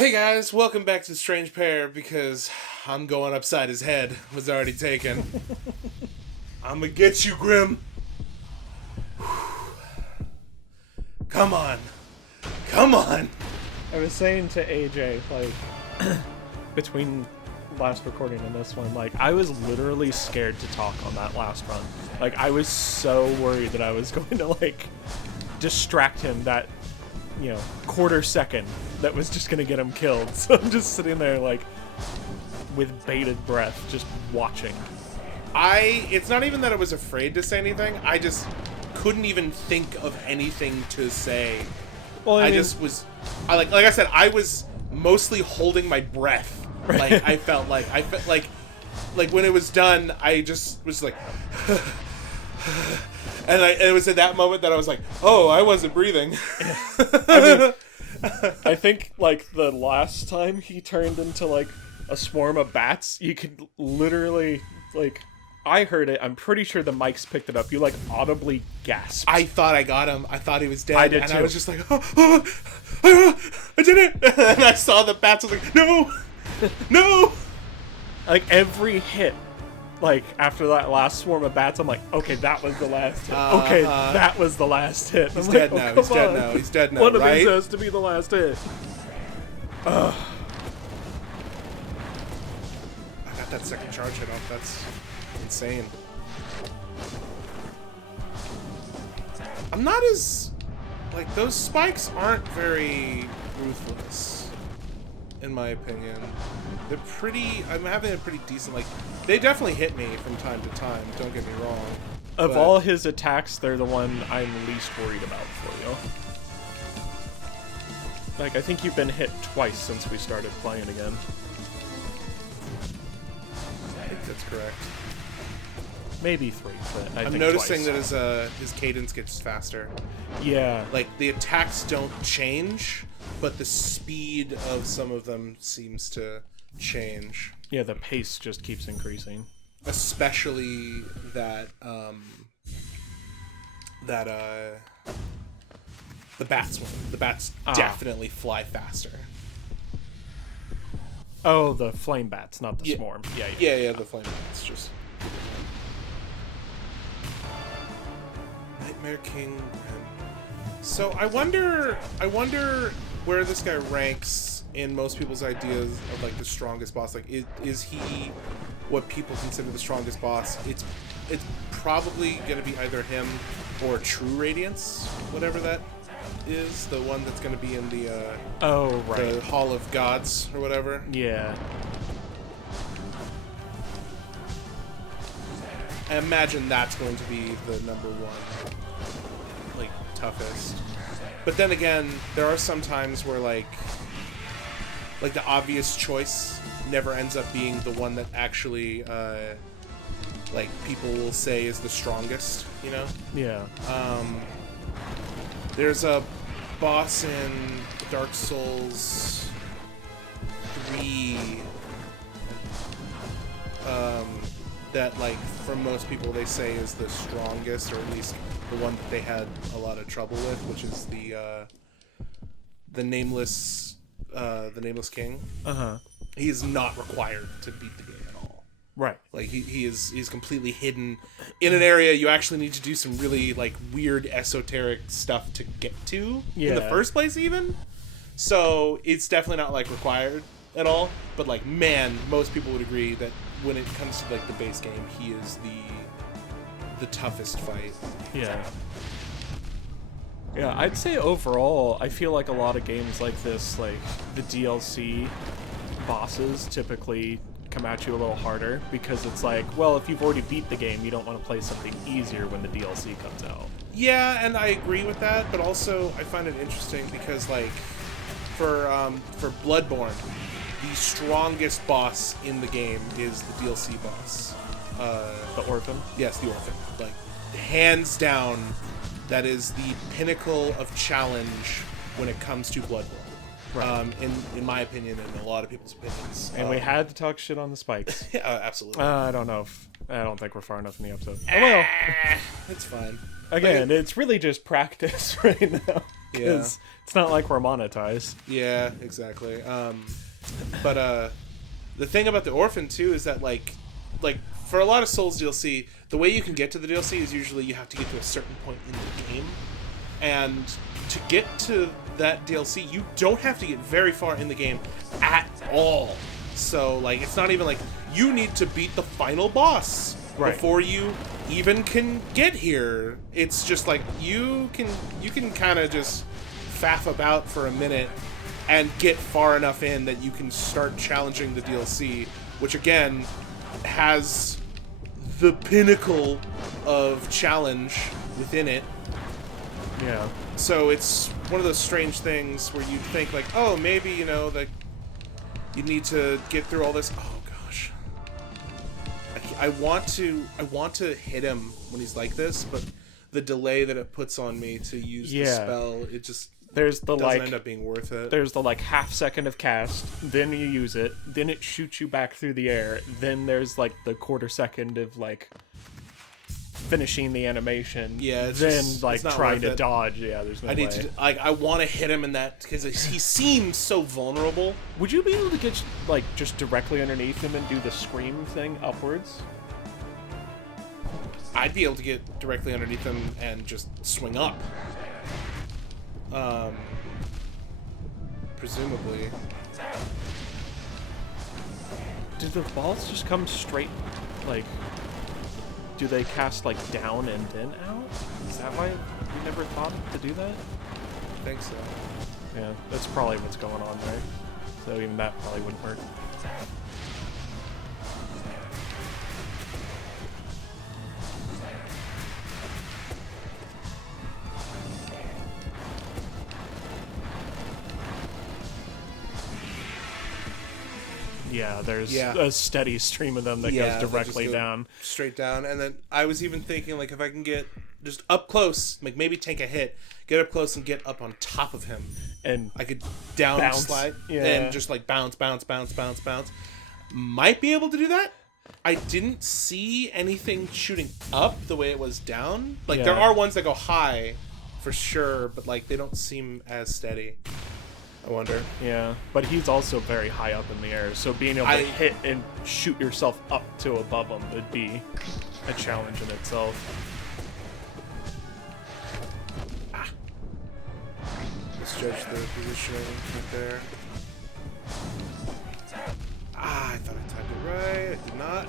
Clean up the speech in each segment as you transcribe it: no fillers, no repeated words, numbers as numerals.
Hey guys, welcome back to Strange Pear because I'm going upside his head. Was already taken. I'm gonna get you, Grim. Come on. Come on. I was saying to AJ, like, between last recording and this one, like, I was literally scared to talk on that last run. Like, I was so worried that I was going to, like, distract him that, you know, quarter second that was just gonna get him killed. So I'm just sitting there, like, with bated breath, just watching. It's not even that I was afraid to say anything. I just couldn't even think of anything to say. Well, I mean, like I said, I was mostly holding my breath. Right. Like I felt like when it was done, I just was like, and it was at that moment that I was like, oh, I wasn't breathing. I mean, I think, like, the last time he turned into, like, a swarm of bats, you could literally, like, I heard it. I'm pretty sure the mics picked it up. You, like, audibly gasped. I thought I got him. I thought he was dead. I did and too. I was just like, I did it. And I saw the bats. I was like, no, no. Like, every hit, like, after that last swarm of bats, I'm like, okay, that was the last hit. Okay, that was the last hit. He's I'm dead like, now. oh, He's come dead on. now. He's dead now. One of right? these has to be the last hit. I got that second charge hit off. That's insane. I'm not as... Like, those spikes aren't very ruthless, in my opinion. They're pretty... I'm having a pretty decent... Like, they definitely hit me from time to time, don't get me wrong. Of but all his attacks, they're the one I'm least worried about for you. Like, I think you've been hit twice since we started playing again. I think that's correct. Maybe three, but I think I'm noticing twice. that his cadence gets faster. Yeah. Like, the attacks don't change, but the speed of some of them seems to change. Yeah, the pace just keeps increasing. Especially that, the bats one. The bats definitely fly faster. Oh, the flame bats, not the Yeah. swarm. Yeah. Yeah, the flame bats just... Nightmare King. So I wonder where this guy ranks in most people's ideas of, like, the strongest boss. Like, is he what people consider the strongest boss? It's probably gonna be either him or True Radiance, whatever that is, the one that's gonna be in the the Hall of Gods or whatever. Yeah. I imagine that's going to be the number one, like, toughest. But then again, there are some times where, like the obvious choice never ends up being the one that actually, like, people will say is the strongest, you know? Yeah. There's a boss in Dark Souls 3, that, like, for most people they say is the strongest, or at least the one that they had a lot of trouble with, which is the nameless king. He is not required to beat the game at all. Right. Like, he's completely hidden in an area you actually need to do some really, like, weird esoteric stuff to get to in the first place, even. So it's definitely not, like, required at all. But, like, man, most people would agree that when it comes to, like, the base game, he is the toughest fight. Yeah. Yeah, I'd say overall, I feel like a lot of games like this, like, the DLC bosses typically come at you a little harder, because it's like, well, if you've already beat the game, you don't want to play something easier when the DLC comes out. Yeah, and I agree with that, but also I find it interesting because, like, for Bloodborne, the strongest boss in the game is the DLC boss. The Orphan? Yes, the Orphan. Like, hands down, that is the pinnacle of challenge when it comes to Bloodborne. Right. In my opinion, and a lot of people's opinions. And we had to talk shit on the spikes. Absolutely. I don't think we're far enough in the episode. Oh, well. It's fine. Again, it's really just practice right now. Because it's not like we're monetized. Yeah, exactly. But the thing about the Orphan too is that like for a lot of Souls DLC, the way you can get to the DLC is usually you have to get to a certain point in the game, and to get to that DLC, you don't have to get very far in the game at all. So like it's not even like you need to beat the final boss before you even can get here. It's just like you can kind of just faff about for a minute and get far enough in that you can start challenging the DLC, which again has the pinnacle of challenge within it. Yeah. So it's one of those strange things where you think like, oh, maybe, you know, that you need to get through all this. Oh gosh, I want to hit him when he's like this, but the delay that it puts on me to use the spell, it just doesn't end up being worth it. There's the like half second of cast, then you use it, then it shoots you back through the air, then there's like the quarter second of like finishing the animation. Yeah, then like trying to dodge. Yeah, there's no way. Need to like I want to hit him in that because he seems so vulnerable. Would you be able to get like just directly underneath him and do the scream thing upwards? I'd be able to get directly underneath him and just swing up. Presumably. Do the balls just come straight, like, do they cast, like, down and then out? Is that why we never thought to do that? I think so. Yeah, that's probably what's going on, right? So even that probably wouldn't work. Yeah, there's a steady stream of them that goes directly down. Straight down. And then I was even thinking, like, if I can get just up close, like maybe tank a hit, get up close and get up on top of him. And I could down slide and just, like, bounce. Might be able to do that. I didn't see anything shooting up the way it was down. Like, there are ones that go high, for sure, but, like, they don't seem as steady. I wonder. Yeah, but he's also very high up in the air, so being able to hit and shoot yourself up to above him would be a challenge in itself. Let's judge the positioning right there. I thought I timed it right. I did not.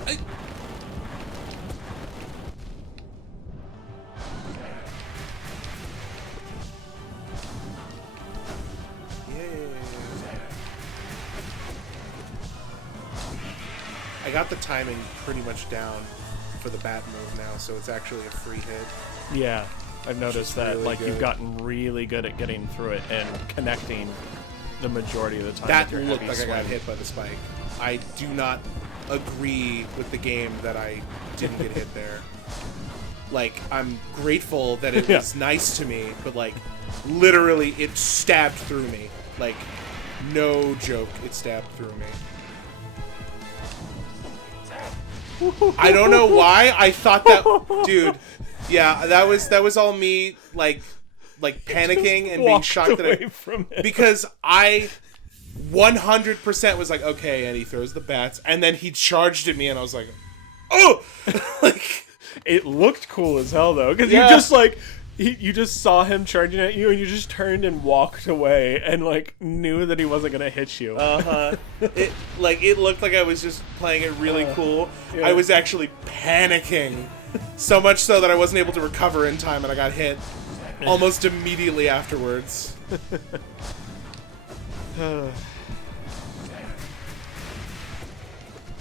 I got the timing pretty much down for the bat move now, so it's actually a free hit. Yeah, I've noticed that. Really like good. You've gotten really good at getting through it and connecting the majority of the time. That with your looked heavy like swing. I got hit by the spike. I do not agree with the game that I didn't get hit there. Like, I'm grateful that it was nice to me, but like, literally, it stabbed through me. Like, no joke, it stabbed through me. I don't know why I thought that, dude. Yeah, that was all me like panicking and being shocked that because I 100% was like, okay, and he throws the bats, and then he charged at me, and I was like, oh, like it looked cool as hell though, because you just like. You just saw him charging at you, and you just turned and walked away, and like knew that he wasn't gonna hit you. It looked like I was just playing it really cool. Yeah. I was actually panicking, so much so that I wasn't able to recover in time, and I got hit almost immediately afterwards.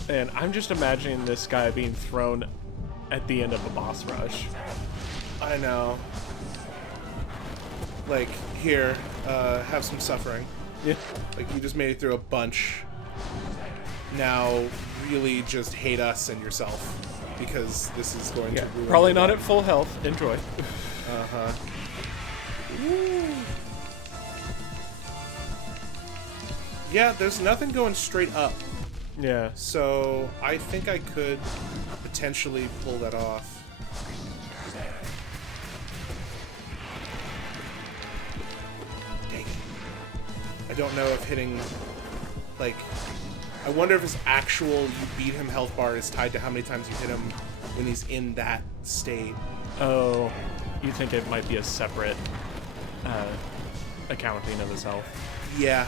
And I'm just imagining this guy being thrown at the end of a boss rush. I know. Like, here, have some suffering. Yeah. Like, you just made it through a bunch. Now, really just hate us and yourself. Because this is going to ruin probably not life. at full health. Enjoy. Uh-huh. Yeah, there's nothing going straight up. Yeah. So, I think I could potentially pull that off. I don't know if hitting, like, I wonder if his actual you beat him health bar is tied to how many times you hit him when he's in that state. Oh, you think it might be a separate accounting of his health? Yeah.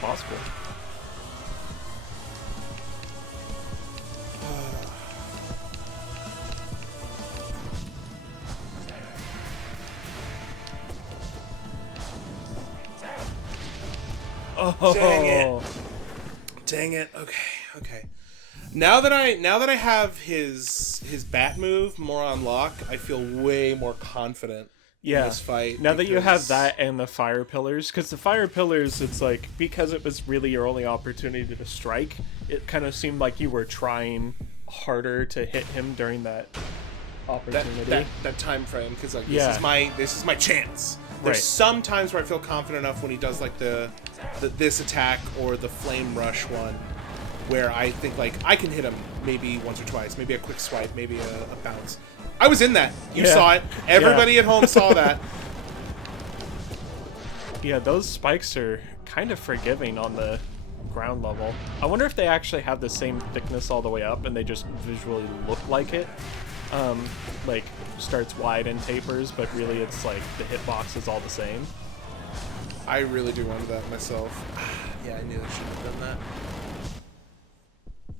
Possible. Oh, Dang it. Okay. Now that I have his bat move more on lock, I feel way more confident in this fight. Now that you have that and the fire pillars, because the fire pillars, it's like, because it was really your only opportunity to strike, it kind of seemed like you were trying harder to hit him during that opportunity. That time frame, because like this is my chance. There's some times where I feel confident enough when he does like this attack or the flame rush one, where I think like I can hit him maybe once or twice, maybe a quick swipe, maybe a bounce. I was in that. You saw it. Everybody at home saw that. Yeah, those spikes are kind of forgiving on the ground level. I wonder if they actually have the same thickness all the way up and they just visually look like it. Like starts wide and tapers, but really it's like the hitbox is all the same. I really do wonder that myself. Yeah, I knew I shouldn't have done that.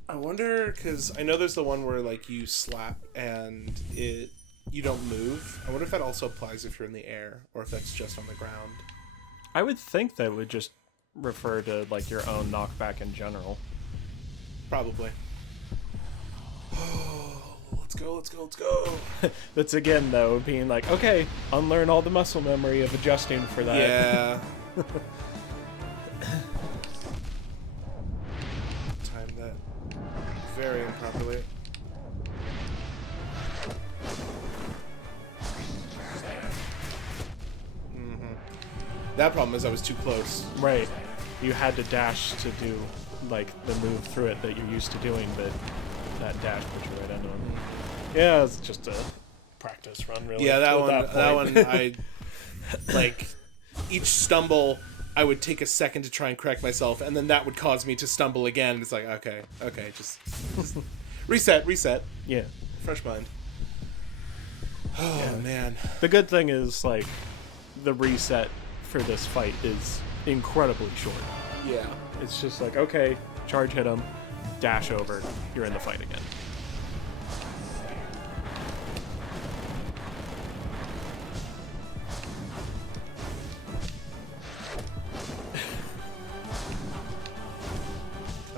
I wonder, because I know there's the one where like you slap and you don't move. I wonder if that also applies if you're in the air or if that's just on the ground. I would think that would just refer to like your own knockback in general. Probably. Let's go. That's again though being like, okay, unlearn all the muscle memory of adjusting for that. Yeah. Time that very improperly. That problem is I was too close. Right. You had to dash to do like the move through it that you're used to doing, but that dash put you right into him. Yeah, it's just a practice run, really. Yeah, that one, I like each stumble. I would take a second to try and correct myself, and then that would cause me to stumble again. It's like, okay, just reset. Yeah, fresh mind. Oh man. The good thing is like the reset for this fight is incredibly short. Yeah, it's just like, okay, charge hit him, dash over, you're in the fight again.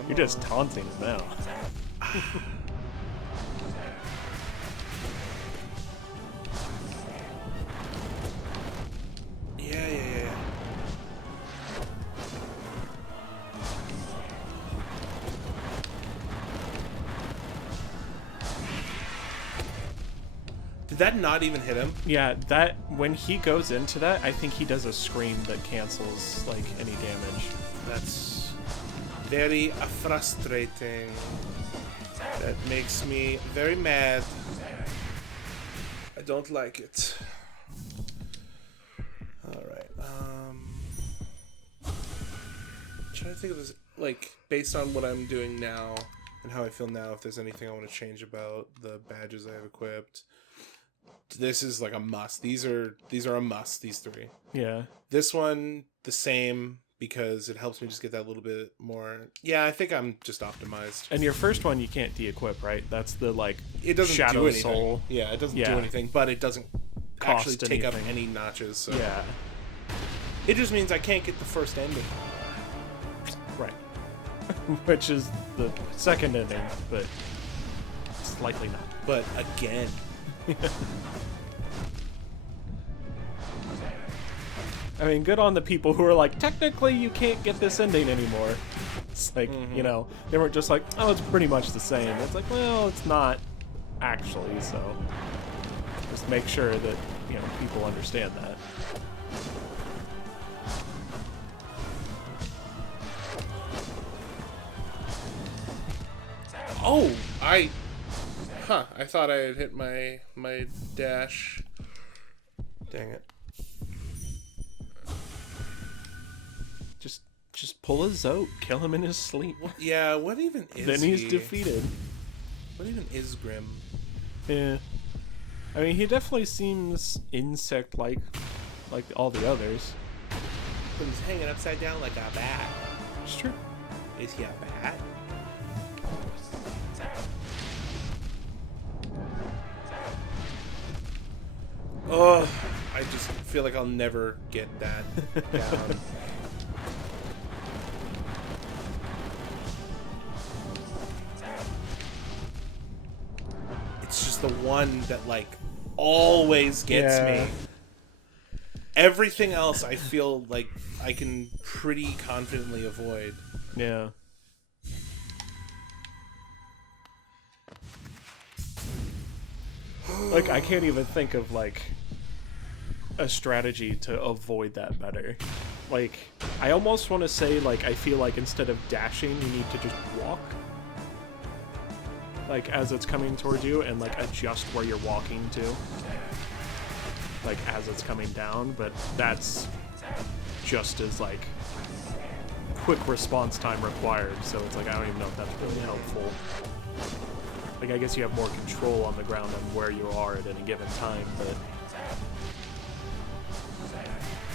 You're just taunting him now. Yeah. Did that not even hit him? Yeah, that when he goes into that, I think he does a scream that cancels like any damage. That's very frustrating. That makes me very mad. I don't like it. Alright, trying to think of this, like, based on what I'm doing now and how I feel now, if there's anything I want to change about the badges I have equipped. This is like a must. These are a must, these three. Yeah. This one, the same, because it helps me just get that little bit more. Yeah, I think I'm just optimized. And your first one you can't de-equip, right? That's the like it doesn't Shadow do anything. Soul. Yeah, it doesn't do anything, but it doesn't actually take up any notches. So. Yeah. It just means I can't get the first ending. Right. Which is the second ending, but slightly not. But again. I mean, good on the people who are like, technically you can't get this ending anymore. It's like, you know, they weren't just like, oh, it's pretty much the same. It's like, well, it's not actually, so just make sure that, you know, people understand that. Oh, I thought I had hit my dash. Dang it. Just pull a Zote, kill him in his sleep. Yeah, what even is Then he's he? defeated. What even is Grim? Yeah. I mean, he definitely seems insect-like, like all the others. But he's hanging upside down like a bat. It's true. Is he a bat? Oh, I just feel like I'll never get that down. It's just the one that, like, always gets me. Everything else I feel like I can pretty confidently avoid. Yeah. Like, I can't even think of, like, a strategy to avoid that better. Like, I almost want to say, like, I feel like instead of dashing, you need to just walk. Like, as it's coming towards you, and, like, adjust where you're walking to. Like, as it's coming down, but that's just as, like, quick response time required, so it's like, I don't even know if that's really helpful. Like, I guess you have more control on the ground on where you are at any given time, but...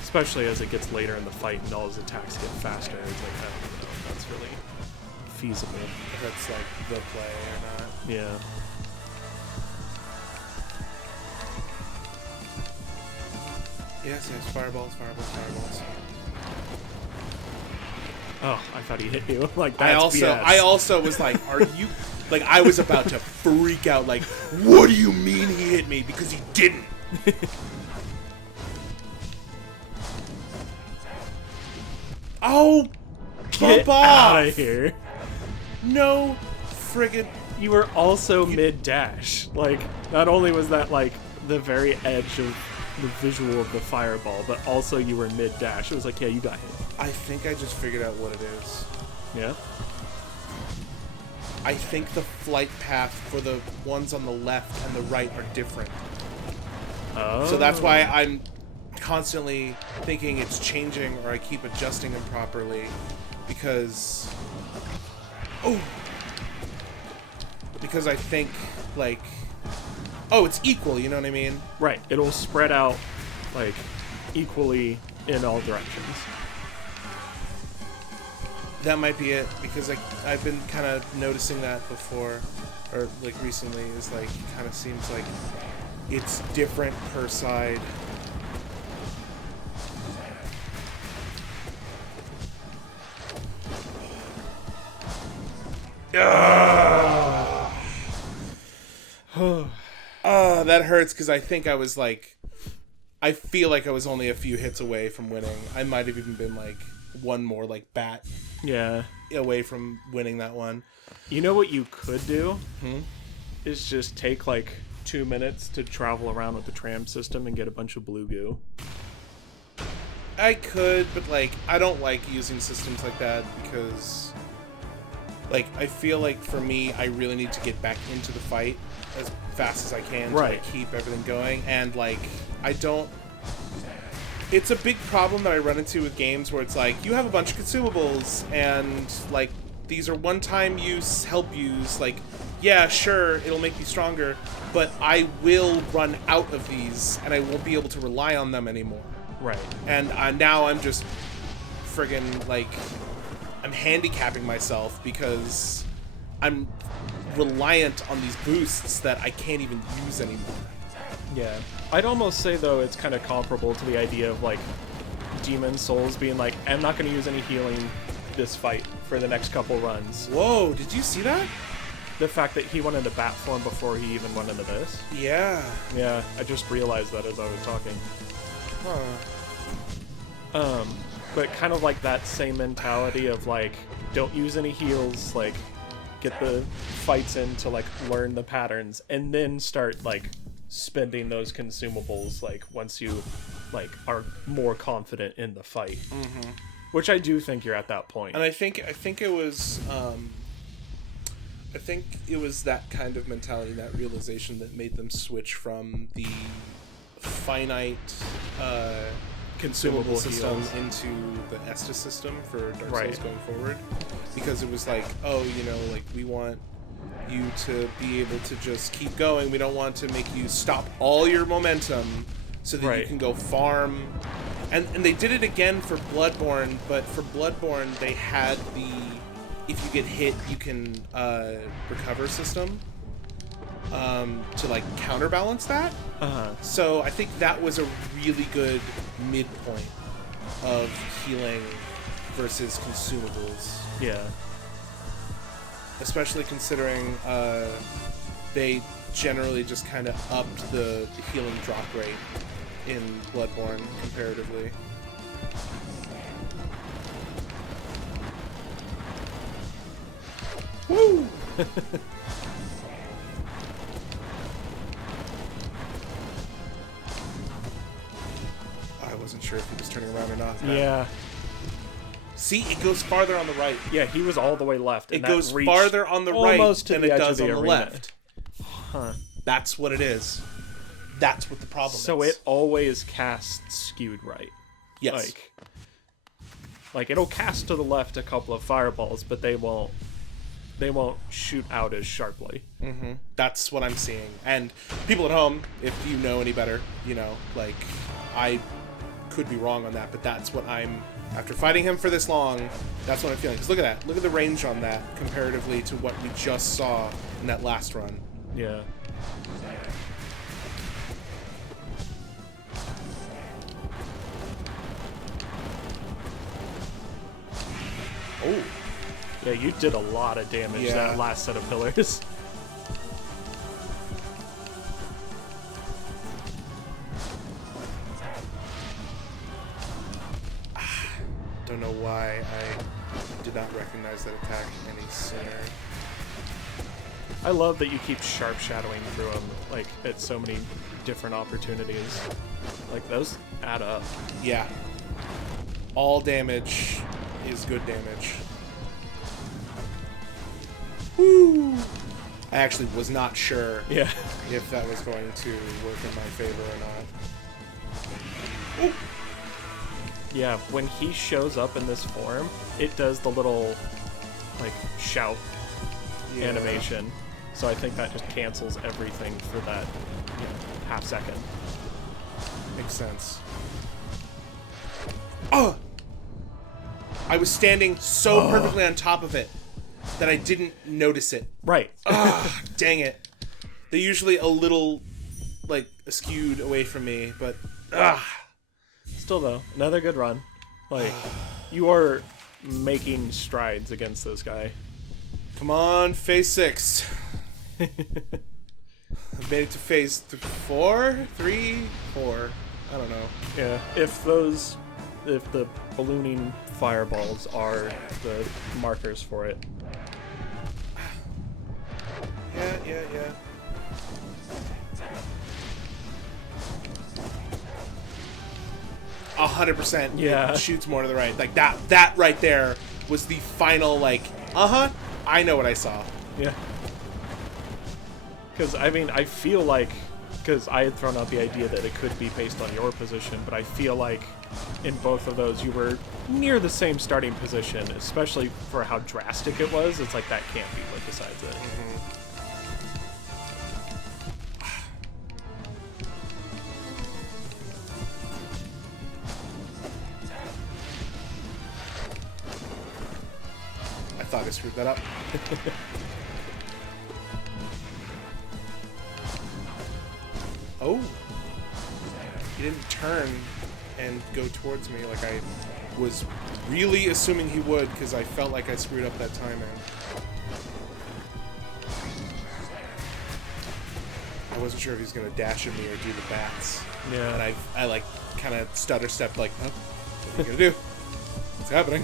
especially as it gets later in the fight and all his attacks get faster, it's like, I don't know if that's really feasible. If that's, like, the play or not. Yeah. Yes, fireballs, fireballs, fireballs. Oh, I thought he hit you. Like, that's I also was like, are you... Like, I was about to freak out, like, what do you mean he hit me? Because he didn't. Oh, Get bump off! out of here. No friggin'... You were also mid-dash. Like, not only was that, like, the very edge of the visual of the fireball, but also you were mid-dash. It was like, yeah, you got him. I think I just figured out what it is. Yeah? I think the flight path for the ones on the left and the right are different. Oh. So that's why I'm constantly thinking it's changing, or I keep adjusting them properly, because... Oh! Because I think, like... Oh, it's equal, you know what I mean? Right. It'll spread out, like, equally in all directions. That might be it, because I've been kind of noticing that before, or, like, recently, is, like, it kind of seems like it's different per side. That hurts, because I think I was, like... I feel like I was only a few hits away from winning. I might have even been, like, one more, like, bat away from winning that one. You know what you could do? Is just take, like, 2 minutes to travel around with the tram system and get a bunch of blue goo. I could, but, like, I don't like using systems like that, because... Like, I feel like, for me, I really need to get back into the fight as fast as I can to, like, keep everything going, and, like, I don't... It's a big problem that I run into with games where it's like, you have a bunch of consumables, and, like, these are one-time use, help use, like, yeah, sure, it'll make me stronger, but I will run out of these, and I won't be able to rely on them anymore. Right. And now I'm just friggin', like... I'm handicapping myself because I'm reliant on these boosts that I can't even use anymore. Yeah. I'd almost say, though, it's kind of comparable to the idea of, like, Demon Souls being like, I'm not going to use any healing this fight for the next couple runs. Whoa, did you see that? The fact that he went into bat form before he even went into this. Yeah. Yeah, I just realized that as I was talking. Huh. But kind of like that same mentality of, like, don't use any heals, like, get the fights in to, like, learn the patterns, and then start, like, spending those consumables, like, once you, like, are more confident in the fight. Mm-hmm. Which I do think you're at that point. And I think it was, that kind of mentality, that realization that made them switch from the finite, consumable Consumable system heals. into the Estus system for Dark Right. Souls going forward, because it was like, oh, you know, like we want you to be able to just keep going. We don't want to make you stop all your momentum so that you Right. can go farm. And they did it again for Bloodborne, but for Bloodborne they had the if you get hit you can recover system to like counterbalance that. So I think that was a really good midpoint of healing versus consumables. Yeah. Especially considering they generally just kind of upped the healing drop rate in Bloodborne comparatively. Woo! I wasn't sure if he was turning around or not. Yeah. See, it goes farther on the right. Yeah, he was all the way left. It And goes that reached farther on the right almost to than the it edge does of on the the arena. left. Huh. That's what it is. That's what the problem So is. it always casts skewed right. Yes. Like it'll cast to the left a couple of fireballs, but they won't shoot out as sharply. Mm-hmm. That's what I'm seeing. And people at home, if you know any better, you know, like, I could be wrong on that, but that's what I'm, after fighting him for this long, that's what I'm feeling. Because look at that. Look at the range on that comparatively to what we just saw in that last run. Yeah. Oh. Yeah, you did a lot of damage Yeah. that last set of pillars. Don't know why I did not recognize that attack any sooner. I love that you keep sharp shadowing through them, like, at so many different opportunities. Like, those add up. Yeah. All damage is good damage. Woo! I actually was not sure Yeah. if that was going to work in my favor or not. Ooh. Yeah, when he shows up in this form, it does the little, like, shout Yeah. animation. So I think that just cancels everything for that, you know, half second. Makes sense. Oh! I was standing so perfectly on top of it that I didn't notice it. Right. Ah, dang it. They're usually a little, like, skewed away from me, but... Still, though, another good run. Like, you are making strides against this guy. Come on, phase 6. I've made it to phase 4? 3? 4? I don't know. Yeah, if the ballooning fireballs are the markers for it. Yeah. 100%. Yeah. It shoots more to the right. Like, that right there was the final, like, I know what I saw. Yeah. Because, I mean, I feel like, because I had thrown out the idea that it could be based on your position, but I feel like in both of those you were near the same starting position, especially for how drastic it was. It's like, that can't be what decides it. I thought I screwed that up. Oh. He didn't turn and go towards me like I was really assuming he would, because I felt like I screwed up that timing. I wasn't sure if he was going to dash at me or do the bats. Yeah. And I like, kind of stutter stepped like, oh, what are you going to do? What's happening?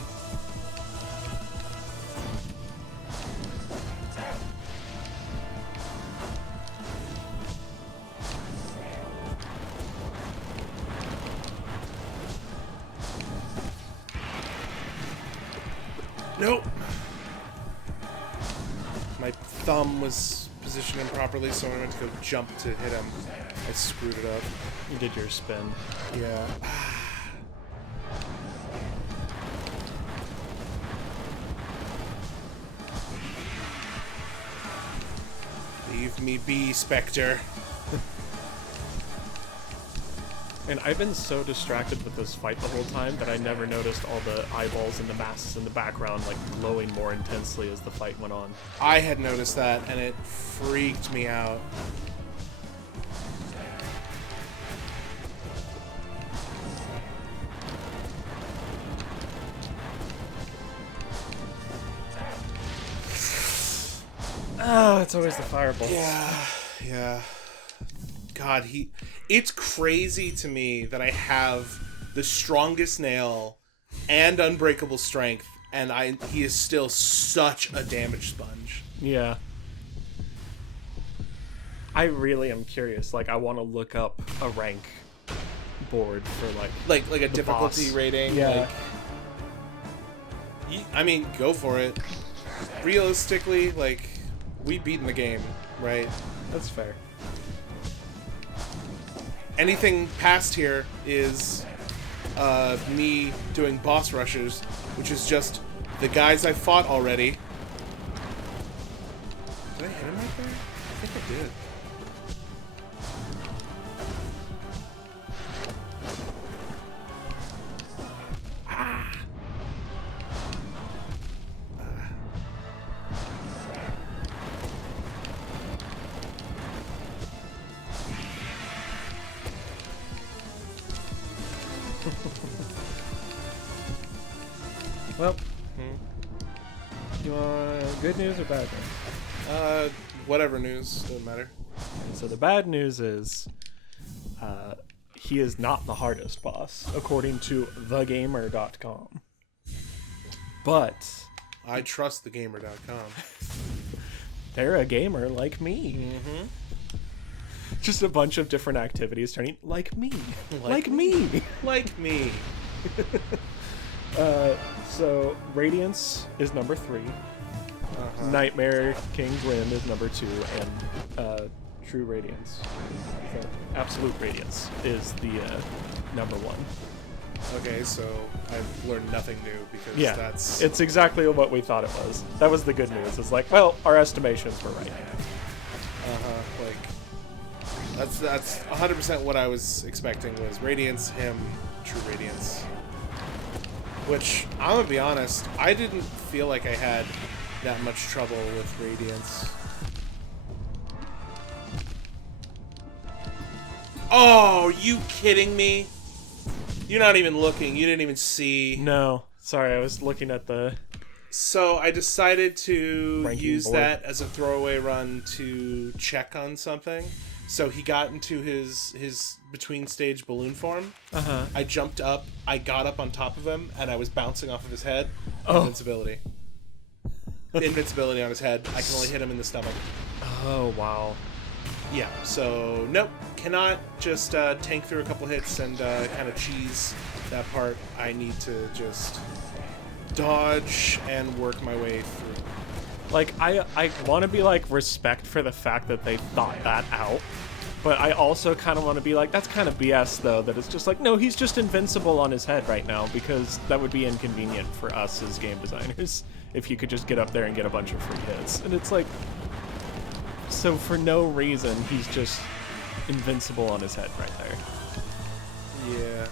Nope. My thumb was positioned improperly, so when I went to go jump to hit him, I screwed it up. You did your spin. Yeah. Let me be Spectre. And I've been so distracted with this fight the whole time that I never noticed all the eyeballs and the masks in the background like glowing more intensely as the fight went on. I had noticed that, and it freaked me out. Oh, it's always the fireball. Yeah. God, it's crazy to me that I have the strongest nail and unbreakable strength, and he is still such a damage sponge. Yeah. I really am curious. Like, I want to look up a rank board for like a difficulty boss rating. Yeah. I mean, go for it. Realistically, like, we beaten the game, right? That's fair. Anything past here is me doing boss rushes, which is just the guys I fought already. Did I hit him right there? I think I did. Well, you want good news or bad news? Whatever news, doesn't matter. And so the bad news is he is not the hardest boss, according to thegamer.com. But I trust thegamer.com. they're a gamer like me. Mm-hmm. Just a bunch of different activities turning like me. Like me. Like me. So Radiance is number 3. Nightmare King Grim is number 2, and True Radiance, so Absolute Radiance is the number 1. Okay, so I've learned nothing new because it's exactly what we thought it was. That was the good news. It's like, well, our estimations were right. Like that's 100% what I was expecting was Radiance, him, True Radiance. Which, I'm gonna be honest, I didn't feel like I had that much trouble with Radiance. Oh, you kidding me? You're not even looking. You didn't even see. No, sorry, I was looking at the... So I decided to ranking use board. that as a throwaway run to check on something. So he got into his between stage balloon form. I jumped up, I got up on top of him, and I was bouncing off of his head. Invincibility. Invincibility on his head. I can only hit him in the stomach. Oh, wow. Yeah, so nope. Cannot just tank through a couple hits and kind of cheese that part. I need to just dodge and work my way through. Like, I want to be like, respect for the fact that they thought that out. But I also kind of want to be like, that's kind of BS, though, that it's just like, no, he's just invincible on his head right now, because that would be inconvenient for us as game designers if he could just get up there and get a bunch of free hits. And it's like, so for no reason, he's just invincible on his head right there. Yeah.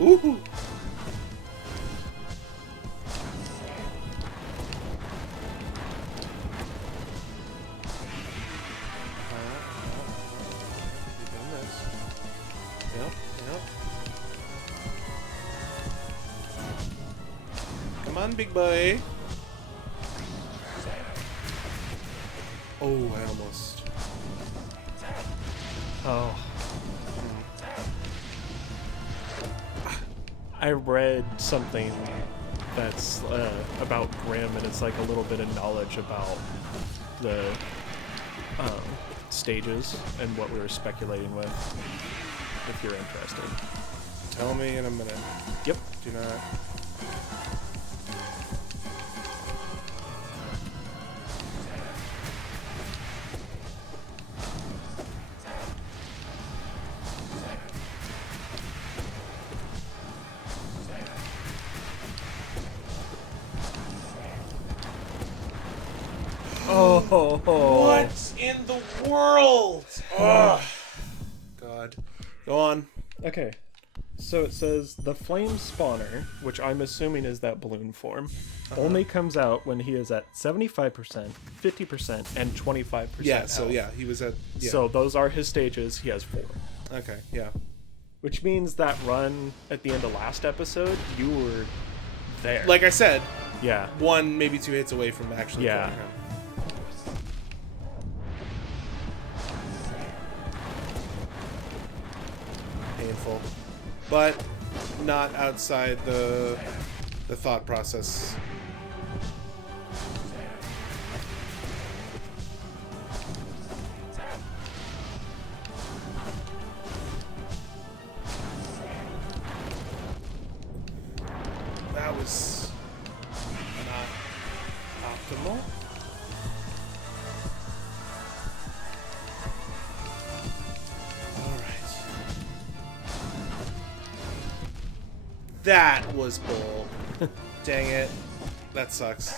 Ooh. Come on, big boy. Oh, I almost. Oh. I read something that's about Grimm, and it's like a little bit of knowledge about the stages and what we were speculating with, if you're interested. Tell me in a minute. Yep. Do not. Oh. What in the world? Oh, God. Go on. Okay. So it says the flame spawner, which I'm assuming is that balloon form, only comes out when he is at 75%, 50%, and 25%. Yeah, so yeah, he was at... Yeah. So those are his stages. He has 4. Okay, yeah. Which means that run at the end of last episode, you were there. Like I said, yeah. 1, maybe 2 hits away from actually killing him. Painful. But not outside the thought process. That was not optimal. That was bull. Dang it. That sucks.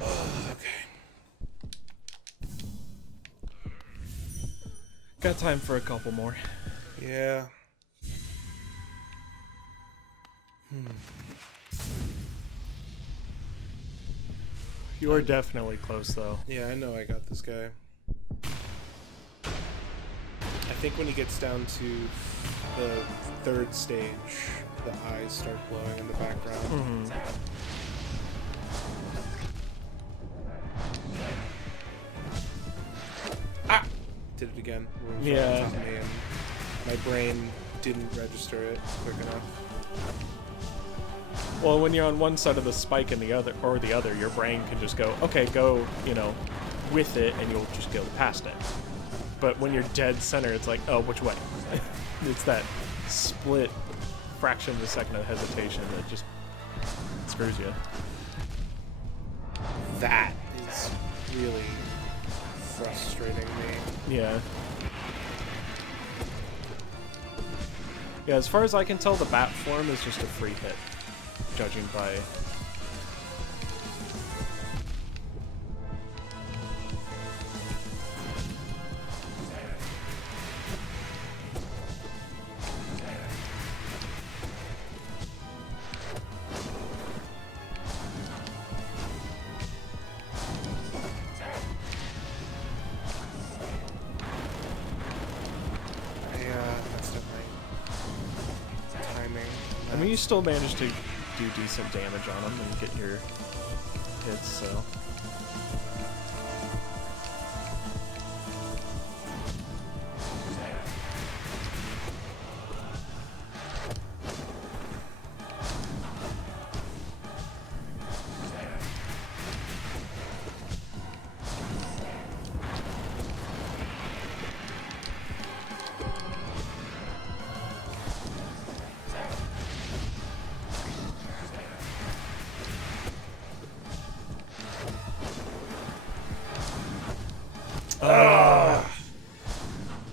Okay. Got time for a couple more. Yeah. You are definitely close, though. Yeah, I know I got this guy. I think when he gets down to the 3rd stage, the eyes start glowing in the background. Ah! Did it again. Yeah. Me and my brain didn't register it quick enough. Well, when you're on one side of the spike and the other, your brain can just go, okay, go, with it, and you'll just go past it. But when you're dead center, it's like, oh, which way? It's that split fraction of a second of hesitation that just screws you. That is really frustrating me. Yeah. Yeah, as far as I can tell, the bat form is just a free hit, judging by... I mean, you still managed to do decent damage on them and get your hits, so...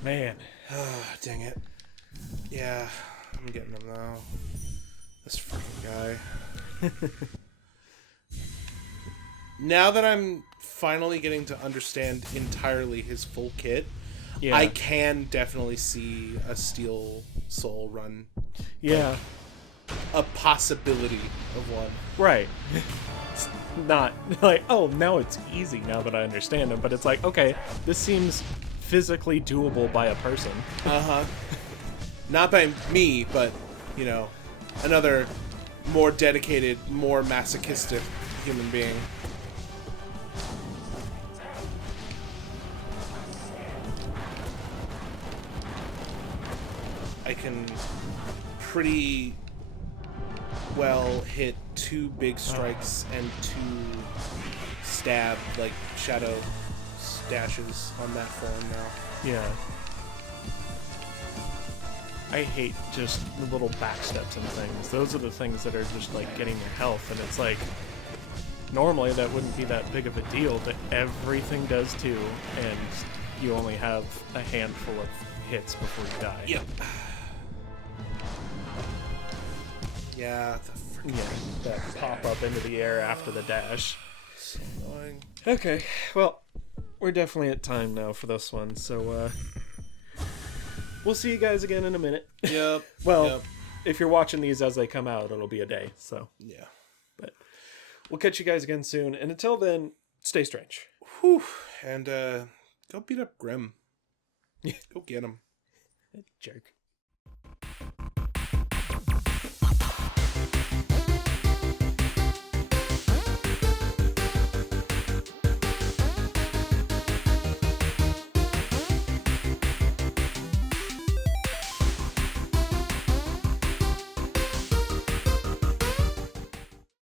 Man. Dang it. Yeah, I'm getting him now. This freaking guy. Now that I'm finally getting to understand entirely his full kit, Yeah. I can definitely see a Steel Soul run. Yeah. Like, a possibility of one. Right. It's not like, oh, now it's easy now that I understand him, but it's like, okay, this seems physically doable by a person. Not by me, but, another more dedicated, more masochistic human being. I can pretty well hit 2 big strikes and 2 stab, like, shadow dashes on that form now. Yeah. I hate just the little backsteps and things. Those are the things that are just like getting your health, and it's like normally that wouldn't be that big of a deal, but everything does too, and you only have a handful of hits before you die. Yep. Yeah, Yeah, that pop up into the air after the dash. so annoying. Okay, well, we're definitely at time now for this one, so we'll see you guys again in a minute. Yep. Well, yep. if you're watching these as they come out, it'll be a day, so. Yeah. But we'll catch you guys again soon, and until then, stay strange. Whew. And go beat up Grim. Go get him. Jerk.